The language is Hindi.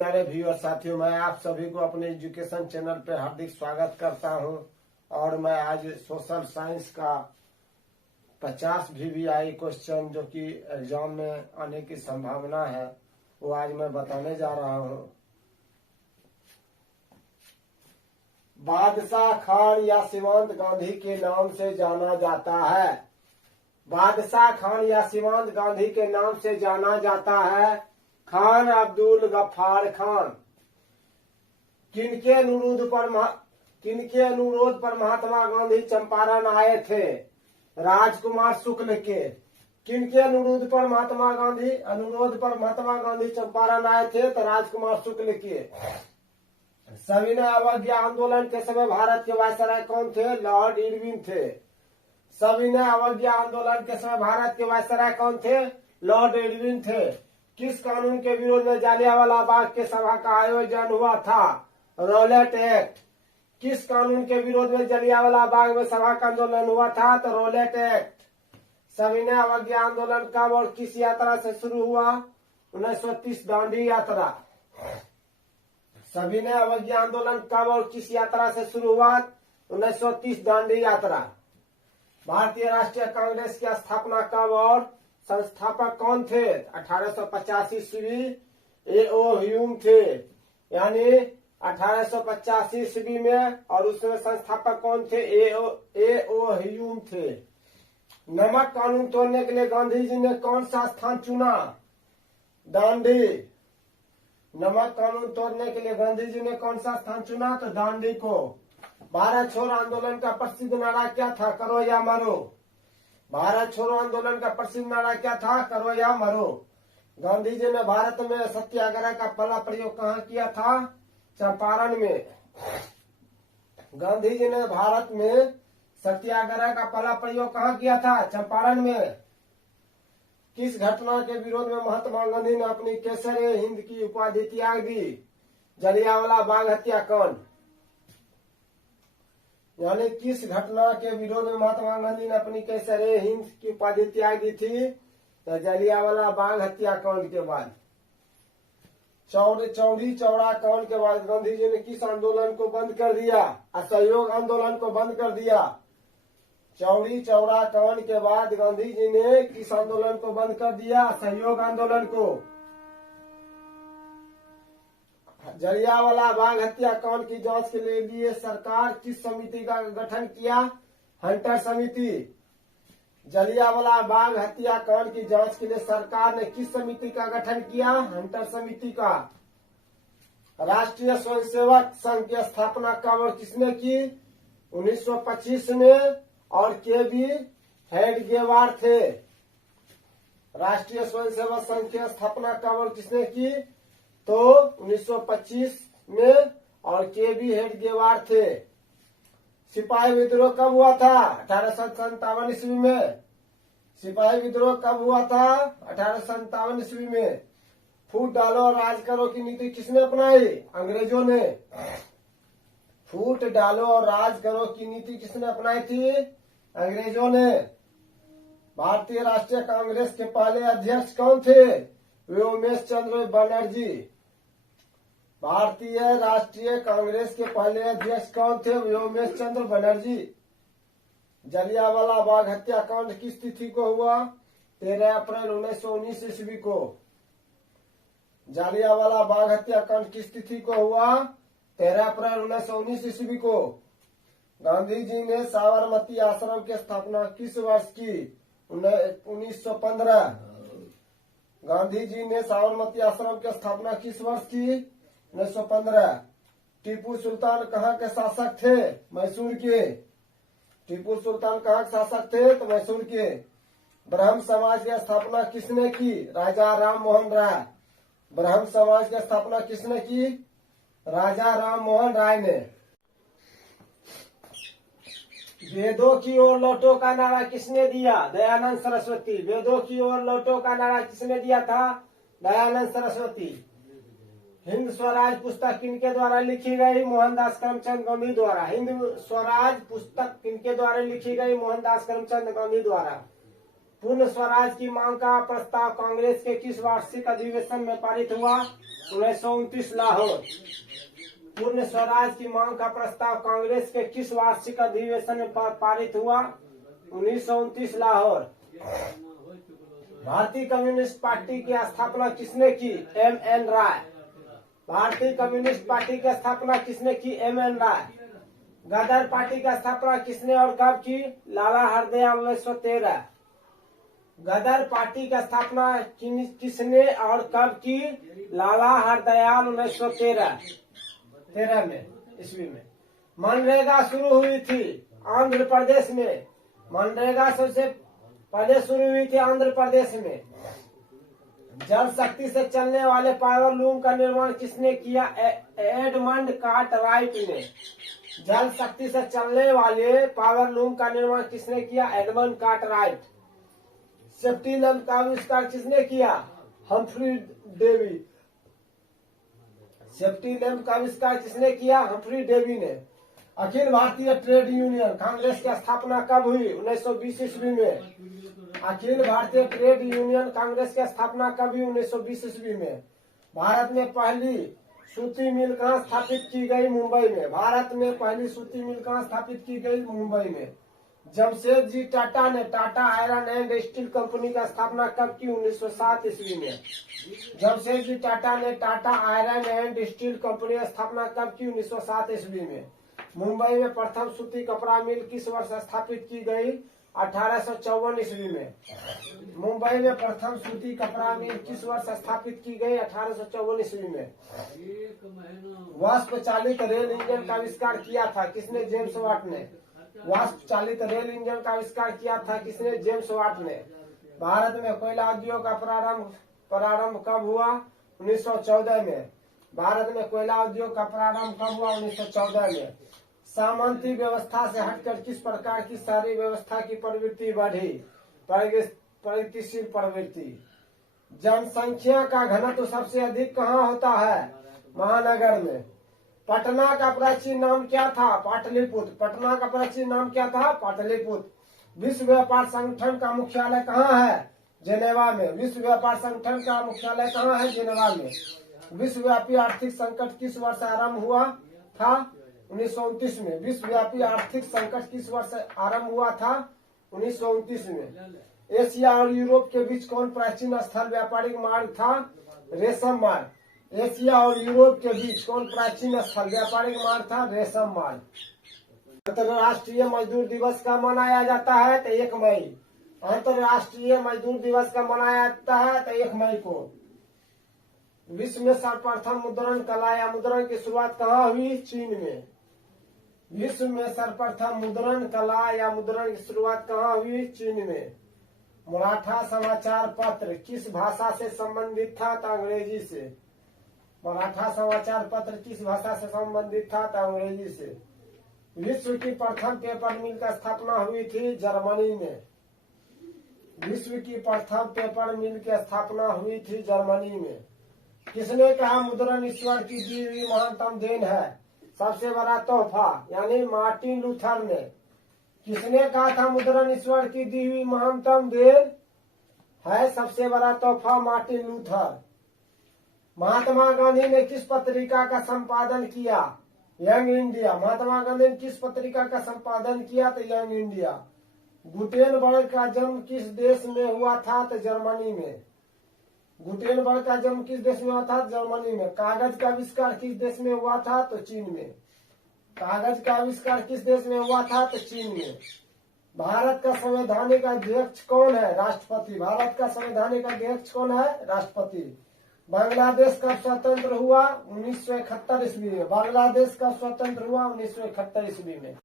प्यारे व्यूअर साथियों, मैं आप सभी को अपने एजुकेशन चैनल पर हार्दिक स्वागत करता हूं। और मैं आज सोशल साइंस का 50 VVI क्वेश्चन जो कि एग्जाम में आने की संभावना है वो आज मैं बताने जा रहा हूं। बादशाह खान या सीमांत गांधी के नाम से जाना जाता है। बादशाह खान या सीमांत गांधी के नाम से जाना जाता है। खान अब्दुल गफ्फार खान। किनके अनुरोध पर महात्मा गांधी चंपारण आए थे? राजकुमार शुक्ल के। किनके अनुरोध पर महात्मा गांधी चंपारण आए थे? तो राजकुमार शुक्ल के। सविनय अवज्ञा आंदोलन के समय भारत के वायसराय कौन थे? लॉर्ड इरविन थे। सविनय अवज्ञा आंदोलन के समय भारत के वायसराय कौन थे? लॉर्ड इरविन थे। किस कानून के विरोध में जालियांवाला बाग के सभा का आयोजन हुआ था? Rowlatt act. किस कानून के विरोध में जालियांवाला बाग में सभा का आंदोलन हुआ था? तो रॉलेट एक्ट। सविनय अवज्ञा आंदोलन कब और किस यात्रा से शुरू हुआ? 1930 दांडी यात्रा। सविनय अवज्ञा आंदोलन कब और किस यात्रा से शुरू हुआ? 1930 दांडी यात्रा। भारतीय राष्ट्रीय कांग्रेस की स्थापना कब और संस्थापक कौन थे? 1885 ईस्वी A.O. ह्यूम थे। यानी 1885 ईस्वी में, और उसमें संस्थापक कौन थे? A.O. ह्यूम थे। नमक कानून तोड़ने के लिए गांधी जी ने कौन सा स्थान चुना? दांडी। नमक कानून तोड़ने के लिए गांधी जी ने कौन सा स्थान चुना? तो दांडी को। भारत छोड़ो आंदोलन का प्रसिद्ध नारा क्या था? करो या मरो। भारत छोड़ो आंदोलन का प्रसिद्ध नारा क्या था? करो या मरो। गांधी जी ने भारत में सत्याग्रह का पहला प्रयोग कहाँ किया था? चंपारण में। गांधी जी ने भारत में सत्याग्रह का पहला प्रयोग कहाँ किया था? चंपारण में। किस घटना के विरोध में महात्मा गांधी ने अपनी केसरे हिंद की उपाधि त्याग दी? जलियांवाला बाग हत्याकांड। यानी किस घटना के विरोध में महात्मा गांधी ने अपनी केसरे हिंद की उपाधि त्याग दी थी? तो जलियांवाला बाग हत्याकांड के बाद। चौरी चौरा कांड के बाद गांधी जी ने किस आंदोलन को बंद कर दिया? असहयोग आंदोलन को बंद कर दिया। चौरी चौरा कांड के बाद गांधी जी ने किस आंदोलन को बंद कर दिया? असहयोग आंदोलन को। जलियांवाला बाग हत्याकांड की जांच के लिए सरकार किस समिति का गठन किया? हंटर समिति। जलियांवाला बाग हत्याकांड की जांच के लिए सरकार ने किस समिति का गठन किया? हंटर समिति का। राष्ट्रीय स्वयंसेवक संघ की स्थापना कब और किसने की? 1925 में, और के.बी. हेडगेवार थे। राष्ट्रीय स्वयंसेवक संघ की स्थापना कब और किसने की? तो 1925 में, और के.बी. हेडगेवार थे। सिपाही विद्रोह कब हुआ था? 1857 ईस्वी में। सिपाही विद्रोह कब हुआ था? 1857 ईस्वी में। फूट डालो और राज करो की नीति किसने अपनाई? अंग्रेजों ने। फूट डालो और राज करो की नीति किसने अपनाई थी? अंग्रेजों ने। भारतीय राष्ट्रीय कांग्रेस के पहले अध्यक्ष कौन थे? व्योमेश चंद्र बनर्जी। भारतीय राष्ट्रीय कांग्रेस के पहले अध्यक्ष कौन थे? व्योमेश चंद्र बनर्जी। जलियांवाला बाग हत्याकांड किस तिथि को हुआ? 13 अप्रैल 1919 ईस्वी को। जलियांवाला बाग हत्याकांड किस तिथि को हुआ? 13 अप्रैल 1919 ईस्वी को। गांधी जी ने साबरमती आश्रम की स्थापना किस वर्ष की? 1915। गांधी जी ने साबरमती आश्रम की स्थापना किस वर्ष की? 1915। टीपू सुल्तान कहाँ के शासक थे? मैसूर के। टीपू सुल्तान कहाँ के शासक थे? तो मैसूर के। ब्रह्म समाज की स्थापना किसने की? राजा राम मोहन राय। ब्रह्म समाज की स्थापना किसने की? राजा राम मोहन राय ने। वेदों की ओर लौटो का नारा किसने दिया? दयानंद सरस्वती। वेदों की ओर लौटो का नारा किसने दिया था? दयानंद सरस्वती। हिंद स्वराज पुस्तक किनके द्वारा लिखी गई? मोहनदास करमचंद गांधी द्वारा। हिंद स्वराज पुस्तक किनके द्वारा लिखी गई? मोहनदास करमचंद गांधी द्वारा। पूर्ण स्वराज की मांग का प्रस्ताव कांग्रेस के किस वार्षिक अधिवेशन में पारित हुआ? 1929 लाहौर। पूर्ण स्वराज की मांग का प्रस्ताव कांग्रेस के किस वार्षिक अधिवेशन में पारित हुआ? 1929 लाहौर। भारतीय कम्युनिस्ट पार्टी की स्थापना किसने की? M.N. राय। भारतीय कम्युनिस्ट पार्टी की स्थापना किसने की? M.N. राय। गदर पार्टी की स्थापना किसने और कब की? लाला हरदयाल 1913। गदर पार्टी की स्थापना किसने और कब की? लाला हरदयाल 1913 में ईस्वी में। मनरेगा शुरू हुई थी आंध्र प्रदेश में। मनरेगा सबसे पहले शुरू हुई थी आंध्र प्रदेश में। जल शक्ति से चलने वाले पावर लूम का निर्माण किसने किया? एडमंड कार्टराइट ने। जल शक्ति से चलने वाले पावर लूम का निर्माण किसने किया? Edmund Cartwright. सेफ्टी लैम्प का आविष्कार किसने किया? Humphry Davy. सेफ्टी लैम्प का आविष्कार किसने किया? हम्फ्री डेवी ने। अखिल भारतीय ट्रेड यूनियन कांग्रेस की स्थापना कब हुई? 1920 ईस्वी में। अखिल भारतीय ट्रेड यूनियन कांग्रेस की स्थापना कब हुई? 1920 ईस्वी में। भारत में पहली सूती मिल कहाँ स्थापित की गई? मुंबई में। भारत में पहली सूती मिल कहाँ स्थापित की गई? मुंबई में। जमशेदजी टाटा ने Tata iron and steel company का स्थापना कब की? 1907 ईस्वी में। जमशेदजी टाटा ने Tata iron and steel company की स्थापना कब की? 1907 ईस्वी में। मुंबई में प्रथम सूती कपड़ा मिल किस वर्ष स्थापित की गई? 1854 ईस्वी में। मुंबई में प्रथम सूती कपड़ा मिल किस वर्ष स्थापित की गई? 1854 ईस्वी में। वाष्प चालित रेल इंजन का आविष्कार किया था किसने? जेम्स वाट ने। वाष्प चालित रेल इंजन का आविष्कार किया था किसने? जेम्स वाट ने। भारत में कोयला उद्योग का प्रारंभ कब हुआ? 1914 में। भारत में कोयला उद्योग का प्रारंभ कब हुआ? 1914 में। सामंती व्यवस्था से हटकर किस प्रकार की शहरी व्यवस्था की प्रवृत्ति बढ़ी? प्रगतिशील प्रवृत्ति। जनसंख्या का घनत्व सबसे अधिक कहाँ होता है? महानगर में। पटना का प्राचीन नाम क्या था? पाटलिपुत्र। पटना का प्राचीन नाम क्या था? पाटलिपुत्र। विश्व व्यापार संगठन का मुख्यालय कहाँ है? जेनेवा में। विश्व व्यापार संगठन का मुख्यालय कहाँ है? जेनेवा में। विश्वव्यापी आर्थिक संकट किस वर्ष आरंभ हुआ था? 1929 में। विश्वव्यापी आर्थिक संकट किस वर्ष आरंभ हुआ था? 1929 में। एशिया और यूरोप के बीच कौन प्राचीन स्थल व्यापारिक मार्ग था? रेशम मार्ग। एशिया और यूरोप के बीच कौन प्राचीन स्थल व्यापारिक मार्ग था? रेशम मार्ग। अंतर्राष्ट्रीय मजदूर दिवस कब मनाया जाता है? तो 1 मई। अंतर्राष्ट्रीय मजदूर दिवस कब मनाया जाता है? तो 1 मई को। विश्व में सर्वप्रथम मुद्रण कला या मुद्रण की शुरुआत कहाँ हुई? चीन में। विश्व में सर्वप्रथम मुद्रण कला या मुद्रण की शुरुआत कहाँ हुई? चीन में। मराठा समाचार पत्र किस भाषा से संबंधित था? तो अंग्रेजी से। मराठा समाचार पत्र किस भाषा से संबंधित था? तो अंग्रेजी से। विश्व की प्रथम पेपर मिल की स्थापना हुई थी जर्मनी में। विश्व की प्रथम पेपर मिल की स्थापना हुई थी जर्मनी में। किसने कहा मुद्रण ईश्वर की दी हुई महानतम देन है? सबसे बड़ा तोहफा, यानी मार्टिन लूथर ने। किसने कहा था मुद्रण ईश्वर की दी हुई महानतम देन है? सबसे बड़ा तोहफा मार्टिन लूथर। महात्मा गांधी ने किस पत्रिका का संपादन किया? Young India. महात्मा गांधी ने किस पत्रिका का संपादन किया? तो यंग इंडिया। गुटेनबर्ग का जन्म किस देश में हुआ था? तो जर्मनी में। गुटेनबर्ग का जन्म किस देश में हुआ था? जर्मनी में। कागज का आविष्कार किस देश में हुआ था? तो चीन में। कागज का आविष्कार किस देश में हुआ था? तो चीन में। भारत का संवैधानिक अध्यक्ष कौन है? राष्ट्रपति। भारत का संवैधानिक अध्यक्ष कौन है? राष्ट्रपति। बांग्लादेश कब स्वतंत्र हुआ? 1971 ईस्वी में। बांग्लादेश कब स्वतंत्र हुआ? 1971 ईस्वी में।